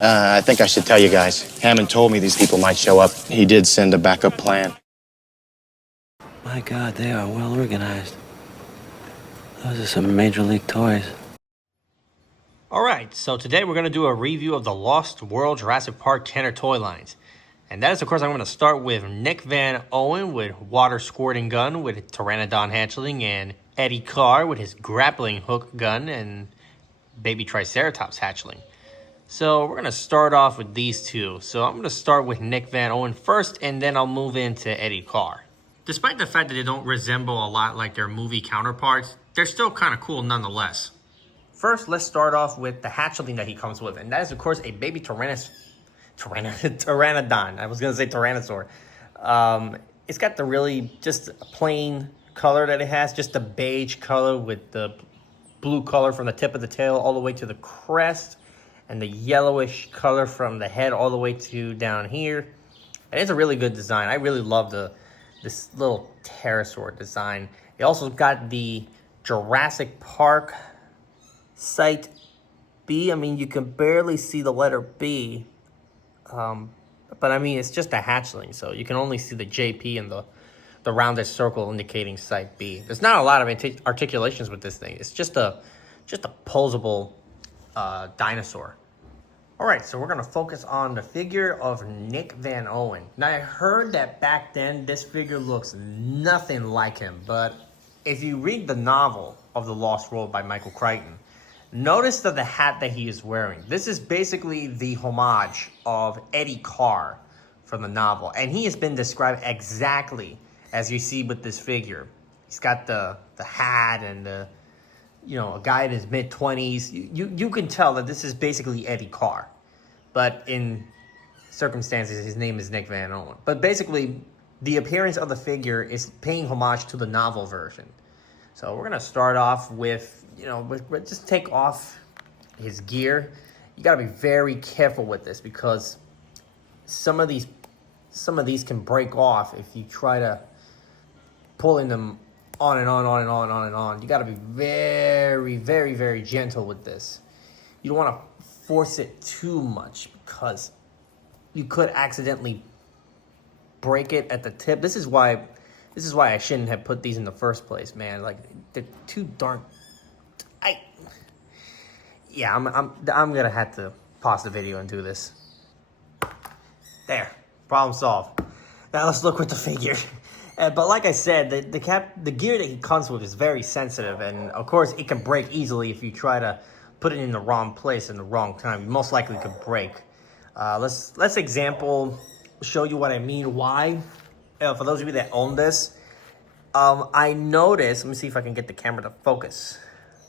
I think I should tell you guys. Hammond told me these people might show up. He did send a backup plan. My God, they are well organized. Those are some major league toys. All right, so today we're going to do a review of the Lost World Jurassic Park Kenner toy lines. And that is, of course, I'm going to start with Nick Van Owen with water squirting gun with Pteranodon hatchling, and Eddie Carr with his grappling hook gun and baby Triceratops hatchling. So we're going to start off with these two. So I'm going to start with Nick Van Owen first, and then I'll move into Eddie Carr. Despite the fact that they don't resemble a lot like their movie counterparts, they're still kind of cool nonetheless. First, let's start off with the hatchling that he comes with, and that is, of course, a baby Pteranodon. I was going to say Tyrannosaur. It's got the really just plain color that it has, just the beige color with the blue color from the tip of the tail all the way to the crest, and the yellowish color from the head all the way to down here. And it's a really good design. I really love this little pterosaur design. They also got the Jurassic Park Site B. I mean, you can barely see the letter B. But I mean, it's just a hatchling, so you can only see the JP and the rounded circle indicating Site B. There's not a lot of articulations with this thing. It's just a posable dinosaur. All right, so we're gonna focus on the figure of Nick Van Owen. Now, I heard that back then this figure looks nothing like him, but if you read the novel of The Lost World by Michael Crichton, notice the hat that he is wearing. This is basically the homage of Eddie Carr from the novel, and he has been described exactly as you see with this figure. He's got the hat and a guy in his mid-20s. You can tell that this is basically Eddie Carr, but in circumstances, his name is Nick Van Owen. But basically, the appearance of the figure is paying homage to the novel version. So we're gonna start off with, just take off his gear. You gotta be very careful with this because some of these can break off if you try to pulling them on and on, on and on, on and on. You gotta be very, very, very gentle with this. You don't wanna force it too much because you could accidentally break it at the tip. This is why I shouldn't have put these in the first place, man. Like, they're too darn. I'm gonna have to pause the video and do this. There, problem solved. Now let's look with the figure. But like I said, the gear that he comes with is very sensitive, and of course it can break easily if you try to put it in the wrong place in the wrong time. You most likely could break. Let's show you what I mean. Why? For those of you that own this, I noticed. Let me see if I can get the camera to focus.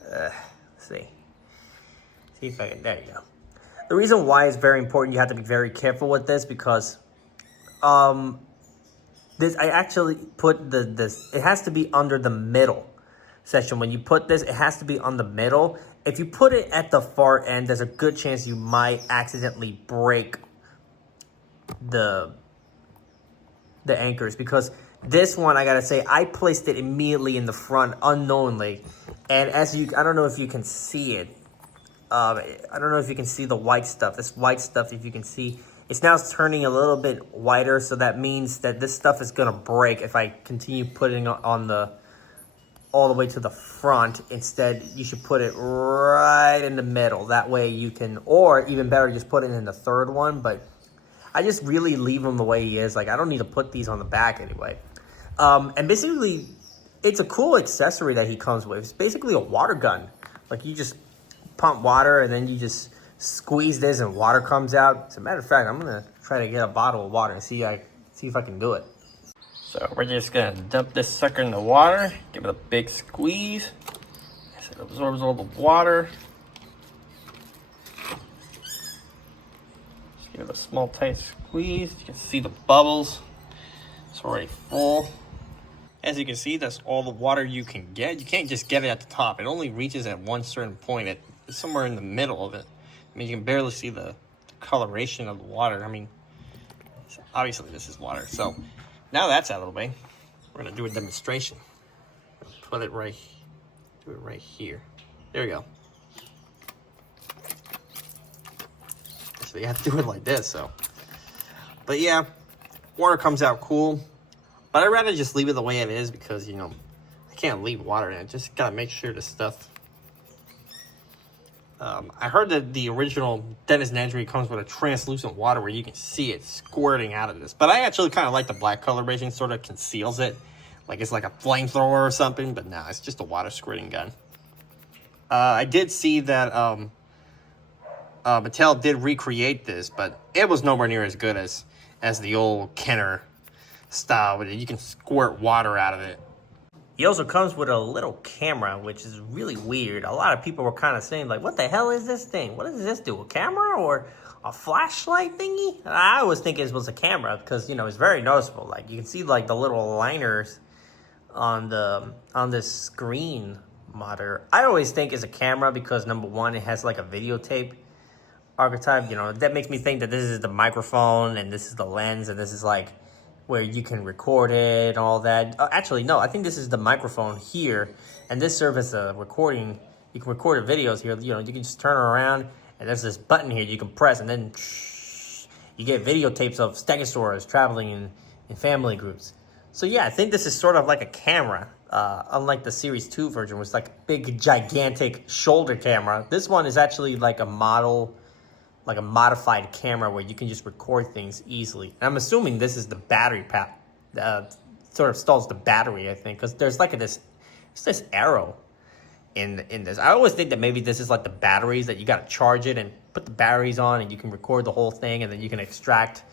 Let's see. See if I can. There you go. The reason why it's very important, you have to be very careful with this because, I actually put this. It has to be under the middle section. When you put this, it has to be on the middle. If you put it at the far end, there's a good chance you might accidentally break the anchors, because this one, I gotta say, I placed it immediately in the front unknowingly, and I don't know if you can see it. I don't know if you can see the white stuff. This white stuff, if you can see, it's now turning a little bit whiter, so that means that this stuff is gonna break if I continue putting it on all the way to the front. Instead, you should put it right in the middle. That way you can, or even better, just put it in the third one. But I just really leave him the way he is. Like, I don't need to put these on the back anyway. And basically, it's a cool accessory that he comes with. It's basically a water gun. Like, you just pump water and then you just squeeze this and water comes out. As a matter of fact, I'm gonna try to get a bottle of water and see if I can do it. So we're just gonna dump this sucker in the water, give it a big squeeze, so it absorbs all the water. Just give it a small tight squeeze. You can see the bubbles. It's already full. As you can see, that's all the water you can get. You can't just get it at the top. It only reaches at one certain point. It's somewhere in the middle of it. I mean, you can barely see the coloration of the water. I mean, obviously this is water. So now that's out of the way, we're gonna do a demonstration. Do it right here. There we go. So you have to do it like this, so. But yeah, water comes out cool. But I'd rather just leave it the way it is because, you know, I can't leave water in it. Just gotta make sure this stuff. I heard that the original Dennis Nedry comes with a translucent water where you can see it squirting out of this. But I actually kind of like the black coloration, sort of conceals it. Like it's like a flamethrower or something, but no, it's just a water squirting gun. I did see that Mattel did recreate this, but it was nowhere near as good as the old Kenner style, where you can squirt water out of it. He also comes with a little camera, which is really weird. A lot of people were kind of saying, like, what the hell is this thing? What does this do, a camera or a flashlight thingy? I always think it was a camera because, you know, it's very noticeable. Like, you can see, like, the little liners on this screen monitor. I always think it's a camera because, number one, it has, like, a videotape archetype. You know, that makes me think that this is the microphone and this is the lens and this is, like, where you can record it and all that. Actually, no, I think this is the microphone here, and this serves as a recording. You can record videos here. You know, you can just turn it around, and there's this button here you can press, and then you get videotapes of stegosaurs traveling in family groups. So yeah, I think this is sort of like a camera, unlike the Series 2 version, which is like a big, gigantic shoulder camera. This one is actually like a model, like a modified camera where you can just record things easily. And I'm assuming this is the battery pack, sort of stalls the battery, I think, because there's like this arrow in this. I always think that maybe this is like the batteries that you got to charge it and put the batteries on, and you can record the whole thing, and then you can extract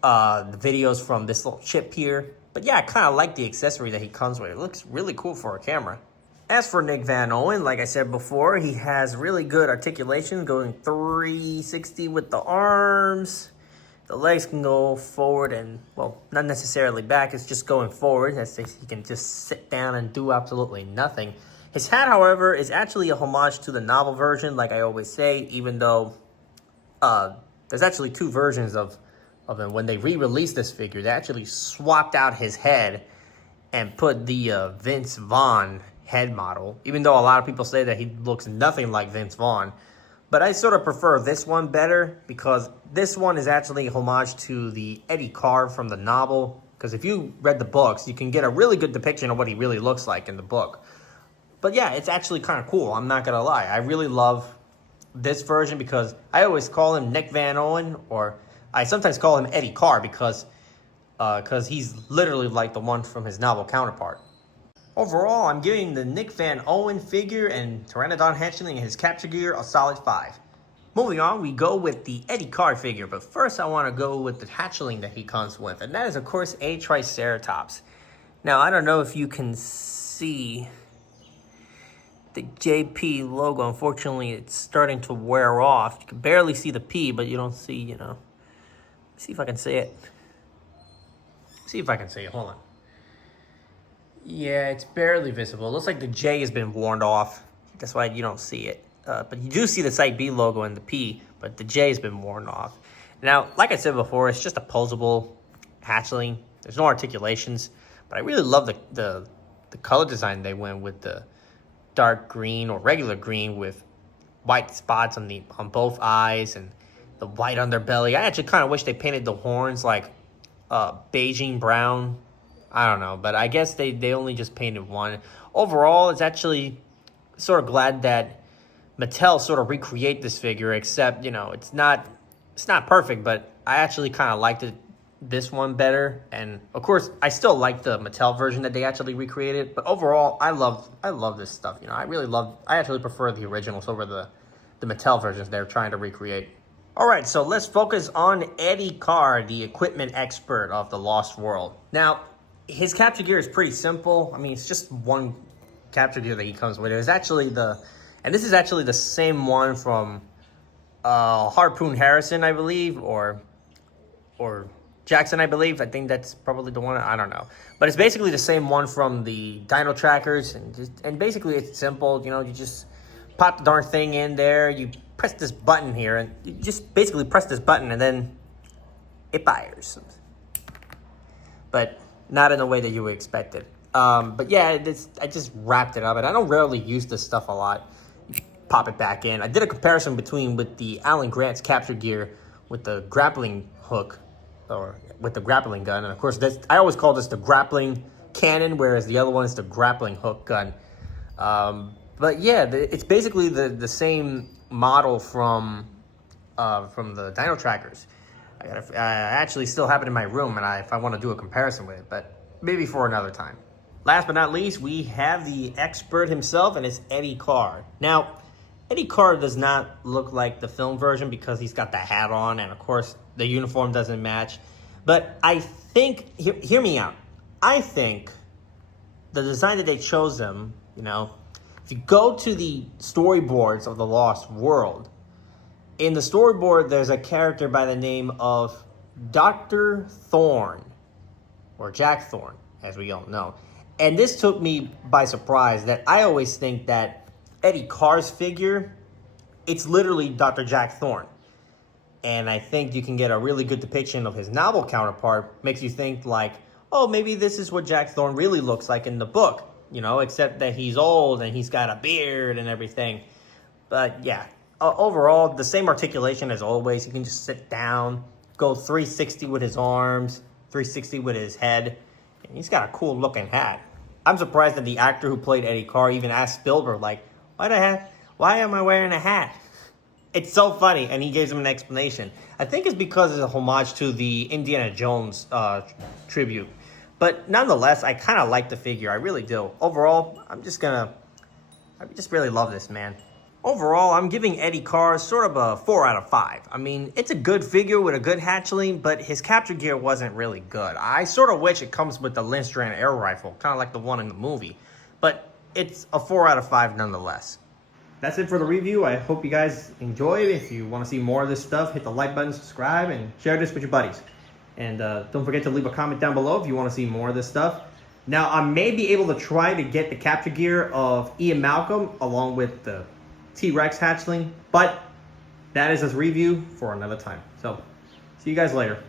the videos from this little chip here. But yeah, I kind of like the accessory that he comes with. It looks really cool for a camera. As for Nick Van Owen, like I said before, he has really good articulation, going 360 with the arms. The legs can go forward and, well, not necessarily back. It's just going forward. He can just sit down and do absolutely nothing. His hat, however, is actually a homage to the novel version, like I always say, even though there's actually two versions of him. When they re-released this figure, they actually swapped out his head and put the Vince Vaughn head model, even though a lot of people say that he looks nothing like Vince Vaughn. But I sort of prefer this one better because this one is actually a homage to the Eddie Carr from the novel. Because if you read the books, you can get a really good depiction of what he really looks like in the book. But yeah, it's actually kind of cool. I'm not going to lie. I really love this version because I always call him Nick Van Owen, or I sometimes call him Eddie Carr because he's literally like the one from his novel counterpart. Overall, I'm giving the Nick Van Owen figure and Pteranodon hatchling and his capture gear a solid 5. Moving on, we go with the Eddie Carr figure, but first I want to go with the hatchling that he comes with, and that is, of course, a Triceratops. Now, I don't know if you can see the JP logo. Unfortunately, it's starting to wear off. You can barely see the P, but you don't see, you know. See if I can see it. Hold on. Yeah, it's barely visible. It looks like the J has been worn off. That's why you don't see it. But you do see the Site B logo and the P, but the J has been worn off. Now, like I said before, it's just a posable hatchling. There's no articulations, but I really love the color design they went with, the dark green or regular green with white spots on both eyes and the white underbelly. I actually kind of wish they painted the horns like beiging brown. I don't know, but I guess they only just painted one. Overall, it's actually sort of glad that Mattel sort of recreate this figure, except, you know, it's not perfect, but I actually kind of liked this one better. And of course, I still like the Mattel version that they actually recreated, but overall, I love this stuff. You know, I actually prefer the originals over the Mattel versions they're trying to recreate. All right, so let's focus on Eddie Carr, the equipment expert of the Lost World. Now, his capture gear is pretty simple. I mean, it's just one capture gear that he comes with. It was actually and this is actually the same one from Harpoon Harrison, I believe, or Jackson, I believe. I think that's probably the one. I don't know, but it's basically the same one from the Dino Trackers, and basically it's simple. You know, you just pop the darn thing in there. You press this button here, and you just basically press this button, and then it fires. But not in the way that you would expect it. But yeah, I just wrapped it up, and I don't rarely use this stuff a lot. pop it back in. I did a comparison between with the Alan Grant's capture gear with the grappling hook, or with the grappling gun. And of course, I always call this the grappling cannon, whereas the other one is the grappling hook gun. But yeah, it's basically the same model from the Dino Trackers. I actually still have it in my room, and if I want to do a comparison with it, but maybe for another time. Last but not least, we have the expert himself, and it's Eddie Carr. Now, Eddie Carr does not look like the film version because he's got the hat on, and of course, the uniform doesn't match. But I think, hear me out. I think the design that they chose him, you know, if you go to the storyboards of The Lost World, in the storyboard, there's a character by the name of Dr. Thorne, or Jack Thorne, as we all know. And this took me by surprise, that I always think that Eddie Carr's figure, it's literally Dr. Jack Thorne. And I think you can get a really good depiction of his novel counterpart. Makes you think like, oh, maybe this is what Jack Thorne really looks like in the book, you know, except that he's old and he's got a beard and everything. But yeah, overall, the same articulation as always. He can just sit down, go 360 with his arms, 360 with his head. And he's got a cool looking hat. I'm surprised that the actor who played Eddie Carr even asked Spielberg, like, why am I wearing a hat? It's so funny, and he gives him an explanation. I think it's because it's a homage to the Indiana Jones tribute. But nonetheless, I kind of like the figure. I really do. Overall, I just really love this, man. Overall, I'm giving Eddie Carr sort of a 4 out of 5. I mean, it's a good figure with a good hatchling, but his capture gear wasn't really good. I sort of wish it comes with the Lindstrom air rifle, kind of like the one in the movie. But it's a 4 out of 5 nonetheless. That's it for the review. I hope you guys enjoyed. If you want to see more of this stuff, hit the like button, subscribe, and share this with your buddies. And don't forget to leave a comment down below if you want to see more of this stuff. Now, I may be able to try to get the capture gear of Ian Malcolm along with the T-Rex hatchling, but that is a review for another time. So, see you guys later.